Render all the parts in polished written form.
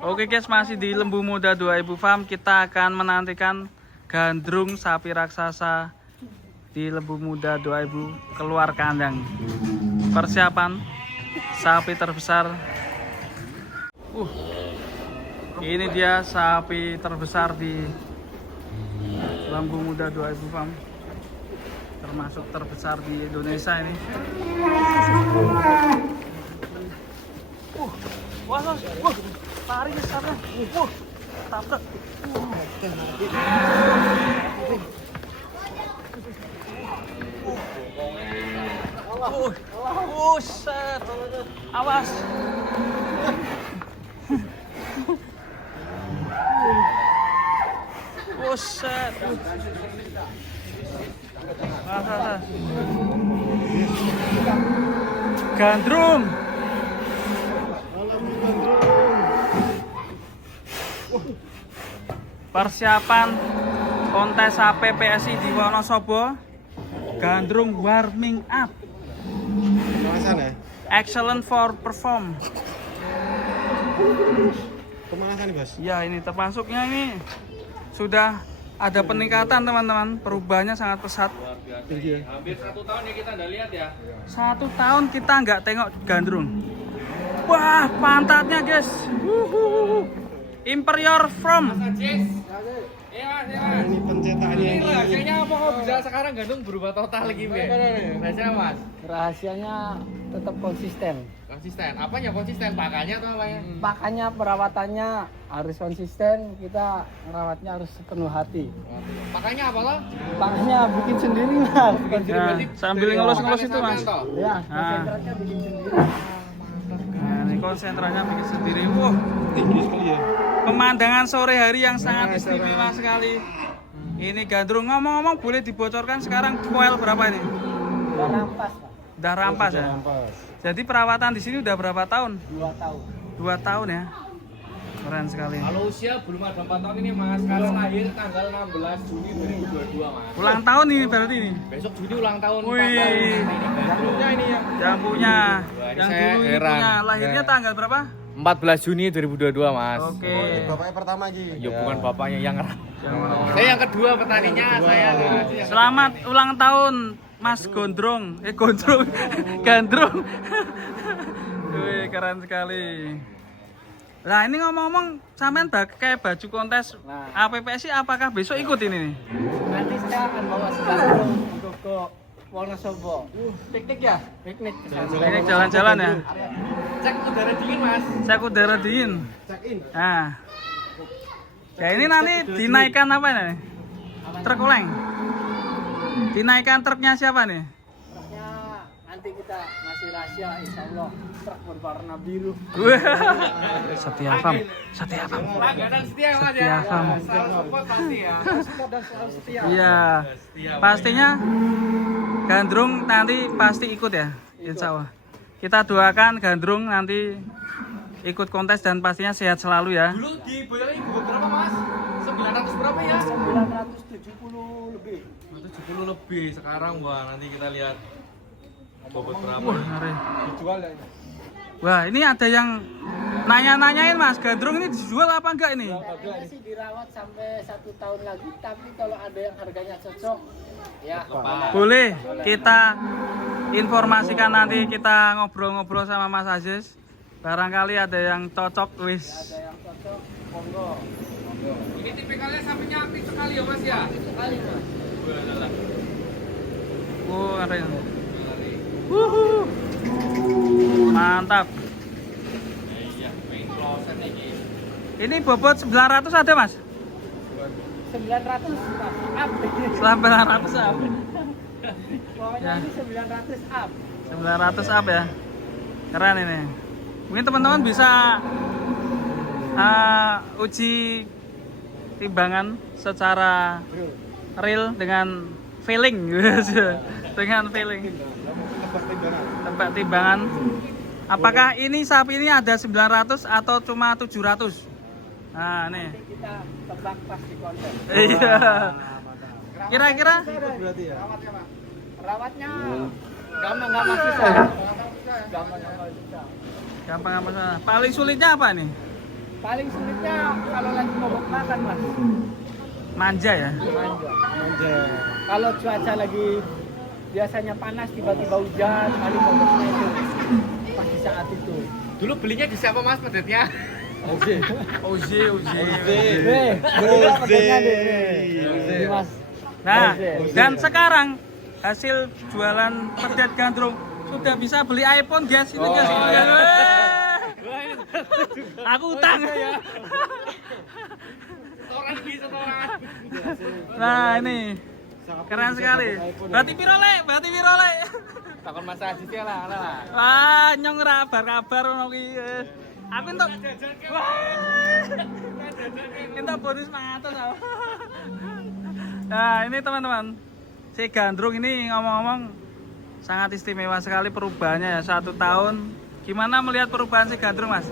Oke guys, masih di Lembu Muda 2000 Farm. Kita akan menantikan gandrung sapi raksasa di Lembu Muda 2000 keluar kandang. Persiapan sapi terbesar. Ini dia sapi terbesar di Lembu Muda 2000 Farm, termasuk terbesar di Indonesia ini. Wah, lari ke sana. Tabrak. Set. Awas. Set. Gandrung. Persiapan kontes PSI di Wonosobo. Gandrung warming up. Excellent for perform. Pemanasan nih bos? Ya, ini termasuknya ini sudah ada peningkatan teman-teman. Perubahannya sangat pesat. Hampir 1 tahun ya kita nggak lihat ya. 1 tahun kita nggak tengok gandrung. Wah, pantatnya guys. Imperial from. Ini pencetakannya Ini rahasianya apa kok bisa sekarang gandum berubah total lagi, Be? Rahasianya, Mas? Rahasianya tetap konsisten. Konsisten. Apanya konsisten? Pakannya atau apanya? Makanya perawatannya harus konsisten, kita merawatnya harus sepenuh hati. Pakannya apa loh? Makanya bikin sendiri mas. Nah, sambil ngelus-ngelus itu mas. Ya, konsentratnya bikin sendiri. Nah, ini konsentratnya bikin sendiri. Wah, tinggi sekali ya. pemandangan sore hari yang sangat istimewa sekali. Ini gandrung. Ngomong-ngomong, boleh dibocorkan sekarang poel berapa ini? Udah rampas pak. Udah rampas ya. Jadi perawatan di sini udah berapa tahun? 2 tahun. 2 tahun ya. Keren sekali. Kalau usia belum ada 4 tahun ini, Mas. Sekarang lahir tanggal 16 Juni 2022, Mas. Ulang tahun ini berarti ini. Besok Juni ulang tahun. Wih. 4 tahun. Jambunya ini Yang punya, ini yang saya dulu ini heran. punya. Lahirnya tanggal berapa? 14 Juni 2022, Mas. Oke. Bapaknya pertama Ji. Ya bukan bapaknya yang Yang mana? saya yang kedua petaninya, saya. Selamat ulang tahun Mas Gondrong. Gondrong. Gandrung. Wih, keren sekali. Nah, ini ngomong-ngomong sampean kayak baju kontes APPSI apakah besok ikut ini nih? Nanti saya akan bawa sekarang untuk ke Wonosobo. Piknik ya? Piknik ke sana. Ini jalan-jalan ya. Cek udara dingin, Mas. Cek udara dingin. Check in. Nah. Ya ini nanti dinaikkan apa nih? Truk oleng. Dinaikkan truknya siapa nih? Truknya nanti kita masih rahasia, insya Allah truk berwarna biru. Setia Farm. Setia Farm. Langganan setia, Mas Setia ya. Farm. Selalu support pasti ya. Support dan selalu setia. Iya. Pastinya gandrung nanti pasti ikut ya. Insya Allah. Kita doakan gandrung nanti ikut kontes dan pastinya sehat selalu ya. Dulu di Boyolali berapa, Mas? 900 berapa ya? 970 lebih. 70 lebih sekarang. Wah, nanti kita lihat bobot berapa. Wah, ngeri. Dijual ya. Wah, ini ada yang nanya-nanyain Mas, gandrung ini dijual apa enggak ini? Katanya sih dirawat sampai 1 tahun lagi, tapi kalau ada yang harganya cocok, ya Boleh kita informasikan nanti, kita ngobrol-ngobrol sama Mas Aziz. Barangkali ada yang cocok, wis. ada yang cocok, monggo. Ini tipikalnya sapinya aktif sekali ya, Mas ya? Sekali mas. Keren. Wuhu. Mantap. Iya, main closet ini. Ini bobot 900 ada Mas? 900 mas, up. 900 up. Pokoknya Ya. ini 900 up. 900 up ya. Keren ini. Mungkin teman-teman bisa uji timbangan secara real dengan feeling. Dengan feeling. Tebak timbangan. Apakah ini sapi ini ada 900 atau cuma 700? Nah, nih. Nanti kita tebak pas di konten. Iya. Kira-kira Berarti ya. Rawatnya gampang susah. Gampang susah. Gampang apa salah. Paling sulitnya apa nih? Paling sulitnya kalau lagi mogok makan, Mas. Manja ya. Manja. Kalau cuaca lagi biasanya panas tiba-tiba hujan, paling mogoknya itu pasti saat itu. Dulu belinya di siapa Mas pedetnya? Oje. Belilah pedenya deh. Mas. Nah, Oje. dan sekarang hasil jualan pedet gandrung sudah bisa beli iPhone guys ini guys. Aku utang. Setoran. Nah, ini keren sekali. Berarti pirole. Takon Mas Aziz ya lah. Wah, nyong ora kabar ono ki. Aku entuk. Entuk bonus 500 aku. Nah, ini teman-teman. Si gandrung ini ngomong-ngomong sangat istimewa sekali perubahannya ya 1 tahun. Gimana melihat perubahan si gandrung, Mas?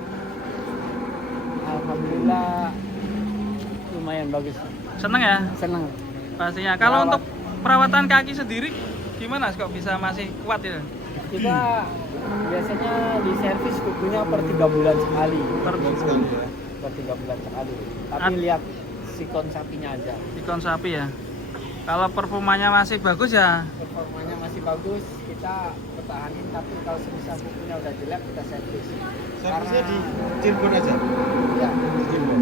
Alhamdulillah lumayan bagus. Seneng ya? Senang. Pastinya. Kalau untuk perawatan kaki sendiri gimana kok bisa masih kuat ya? Kita biasanya di servis kukunya per 3 bulan sekali. Per Per 3 bulan sekali. Tapi lihat sikon sapinya aja. ikon sapi ya. Kalau performanya masih bagus ya. Performanya masih bagus, kita pertahanin. Tapi kalau semisal kukunya udah jelek, kita servis. Servisnya di Cirebon aja. Ya, Cirebon.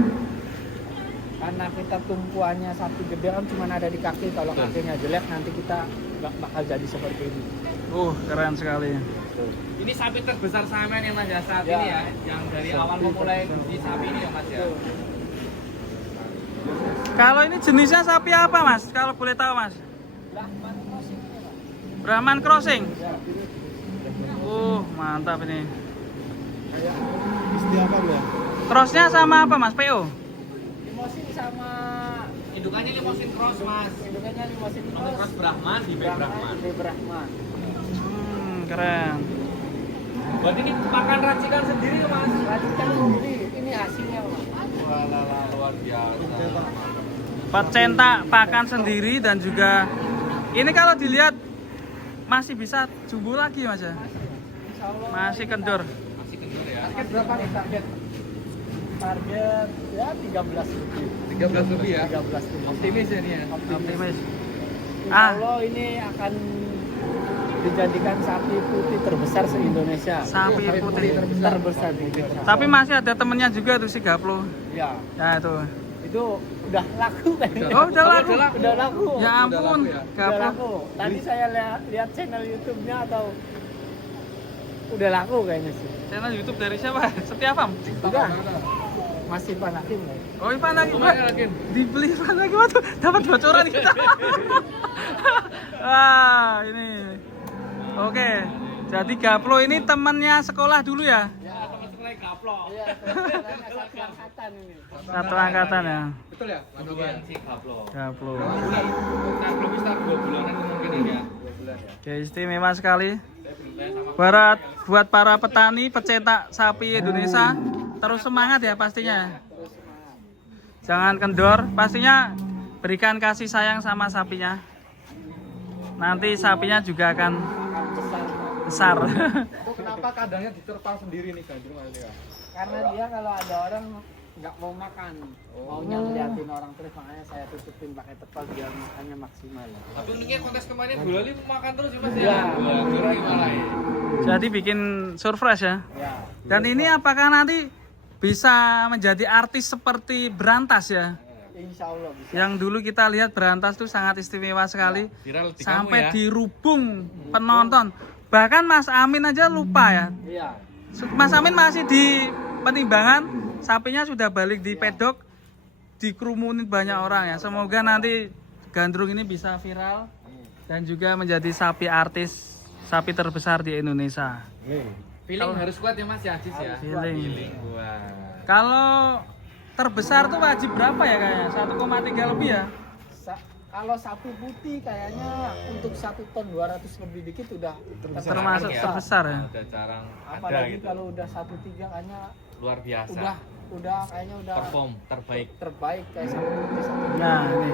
karena kita tumpuannya sapi gede kan cuma ada di kaki. Kalau kakinya jelek nanti kita nggak bakal jadi seperti ini. Keren sekali. Ini sapi terbesar sampean ya Mas ya saat Ya. ini ya, yang dari awal memulai di sapi ini ya Mas ya. Kalau ini jenisnya sapi apa, Mas? Kalau boleh tahu, Mas? Brahman crossing. Brahman crossing. Ya, Mantap ini. kayak Istiapan ya. Crossnya sama apa, Mas? PO? limosin sama Indukannya limosin cross Mas. indukannya limosin Untuk cross. cross Brahman di Brahman. Di Brahman. Keren. Berarti ini pakan racikan sendiri ya Mas? Racikan sendiri, ini hasilnya Mas. Walah luar biasa. Pecentak pakan sendiri dan juga ini kalau dilihat masih bisa jumbo lagi, Mas ya? Insya Allah Masih kendor. Masih kendor ya. target berapa nih target? Target ya 13 lebih. 13 lebih ya. 13 lebih. Optimis ya nih ya. Optimis. Insya Allah ini akan dijadikan sapi putih terbesar se-Indonesia. Sapi putih terbesar di Indonesia. Tapi masih ada temennya juga tuh si Gaplo. ya, Ya itu. itu udah laku kayaknya. Oh, udah laku. Udah laku. Ya ampun, ya. Udah Gaplo. laku. Tadi saya lihat channel YouTube-nya atau udah laku kayaknya sih. Channel YouTube dari siapa? Setiafam. Udah. Masih panakin ya. Oh, Ivan lagi. Lumayan lagi. Dibeli Ivan lagi, waduh, dapat bocoran kita. Wah, ini. Oke. Jadi Gaplo ini temannya sekolah dulu ya? Ya, teman-teman Gaplo. Iya, sebenarnya satu angkatan ini. Satu angkatan ya. Betul ya? Duluan si Gaplo. Gaplo. Nah, belum bisa 2 bulanan kemungkinan ya. 2 bulan ya. Oke, istimewa sekali. Saya belum tanya sama Buat para petani pecetak sapi Indonesia, terus semangat ya pastinya. Jangan kendor, pastinya berikan kasih sayang sama sapinya. Nanti sapinya juga akan besar. Itu kenapa kandangnya diterpal sendiri nih gandrung ini ya? Karena dia kalau ada orang nggak mau makan, maunya ngeliatin orang terus, makanya saya tutupin pakai terpal biar makannya maksimal. Tapi uniknya kontes kemarin Bulali makan terus ya Mas ya? Iya. Wah, keren malah ya. Jadi bikin surprise ya. Ya, Dan ini apakah nanti bisa menjadi artis seperti Berantas ya? insya Allah bisa. Yang dulu kita lihat Berantas tuh sangat istimewa sekali. Viral di kamu Sampai ya. dirubung penonton. Bahkan Mas Amin aja lupa ya. Iya. Mas Amin masih di penimbangan, sapinya sudah balik di pedok, dikerumunin banyak orang ya. Semoga nanti gandrung ini bisa viral dan juga menjadi sapi artis, sapi terbesar di Indonesia. Feeling harus kuat ya Mas ya, Aziz ya. Feeling. Wah. Kalau terbesar tuh wajib berapa ya kayaknya? 1,3 lebih ya? Kalau sapi putih kayaknya untuk 1 ton 200 lebih dikit udah Termasuk ya. terbesar ya. Udah jarang ada apalagi gitu. kalau udah 1,3 kayaknya Luar biasa. udah kayaknya udah Perform terbaik. terbaik kayak sapi. Nah, ini.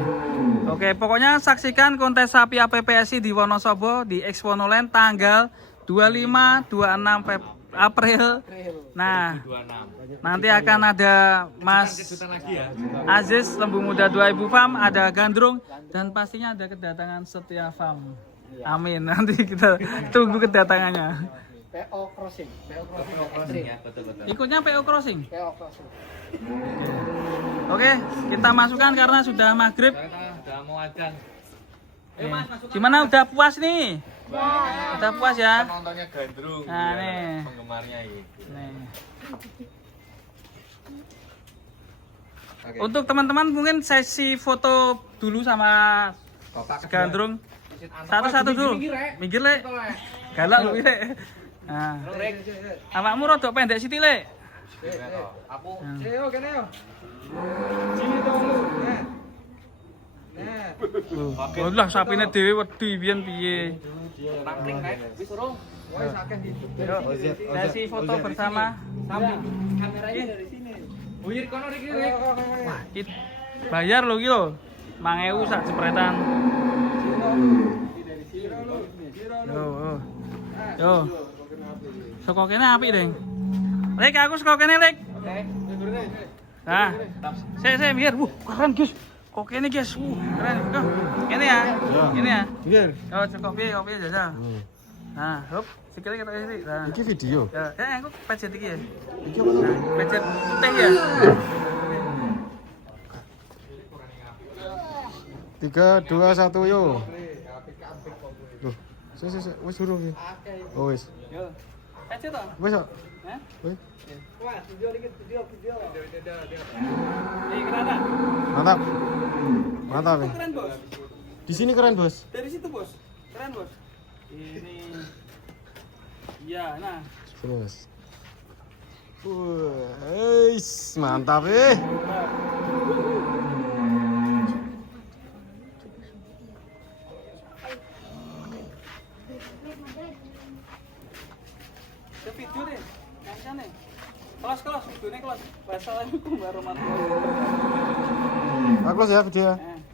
Oke, pokoknya saksikan kontes sapi APPSI di Wonosobo di Exponoland tanggal 25 26 April. Nah, 26. nanti akan ada Mas Kejutan lagi ya. Aziz Lembu Muda 2000 Farm, ada Gandrung dan pastinya ada kedatangan Setia Farm. Amin. Nanti kita tunggu kedatangannya. PO Crossing Ya, betul-betul. Ikutnya PO Crossing. PO Crossing. Oke, kita masukkan karena sudah maghrib. Karena udah mau ajan. Gimana, udah puas nih? Udah puas ya? Penontonnya gandrung. Nah, ya, nih. penggemarnya ini. Nih. Oke. Untuk teman-teman mungkin sesi foto dulu sama Kotak Gandrung. Satu-satu dulu. Minggir, Lek. Galak lu, Lek. Nah, awakmu rada pendek sithik, Lek. Aku Yo kene yo. Sini dong lu. Oh lah, sapine dhewe wedi biyen piye. nangkring nek wis urung. Woi akeh gitu. Sesi foto bersama. Sambil kameranya dari sini. Buyir kono iki. Kit- Bayar lo iki lho. 5.000 sak jepretan. Yo. Yo. Saka kene apik, Deng. Lek aku saka kene, Lek. Nah. Sik biar. Keren, guys. Kok kene, guys. Keren. Kok. Kene ya. Kene ya. Biar. Oh, kopi jajal. Nah, hop. Sikile kita isi. Nah. Iki video. Ya, aku pencet iki ya. Iki apa tuh? Pencet teh ya. 3 2 1 yo. Loh, sik wis suruh iki. Oh wis. Yo. Pencet toh? Wis kok. Hah? Wis. Wah, video dikit, video. Kenapa? Mantap. Mantap ya. Keren, Bos. Di sini keren, Bos. Dari situ, Bos. Keren, Bos. Ini. Iya, nah. Sini, Mas. Mantap Ke video deh. Yang sana. Kelas, videonya kelas. Wassalamualaikum warahmatullahi Bagus ya video ya. wabarakatuh.